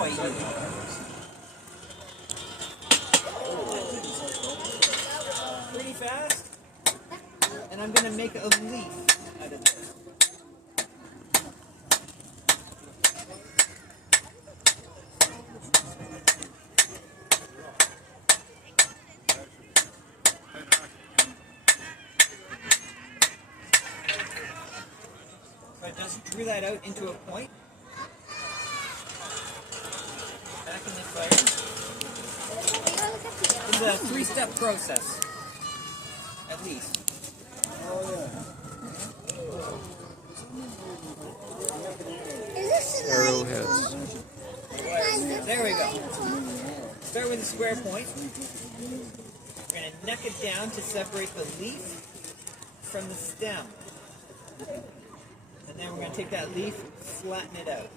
quite easy. Pretty fast. And I'm going to make a leaf out of this. So I just drew that out into a point. Back in the fire. It's a 3-step process, at least. Arrowheads. There we go. Start with a square point. We're going to neck it down to separate the leaf from the stem. And then we're going to take that leaf, flatten it out.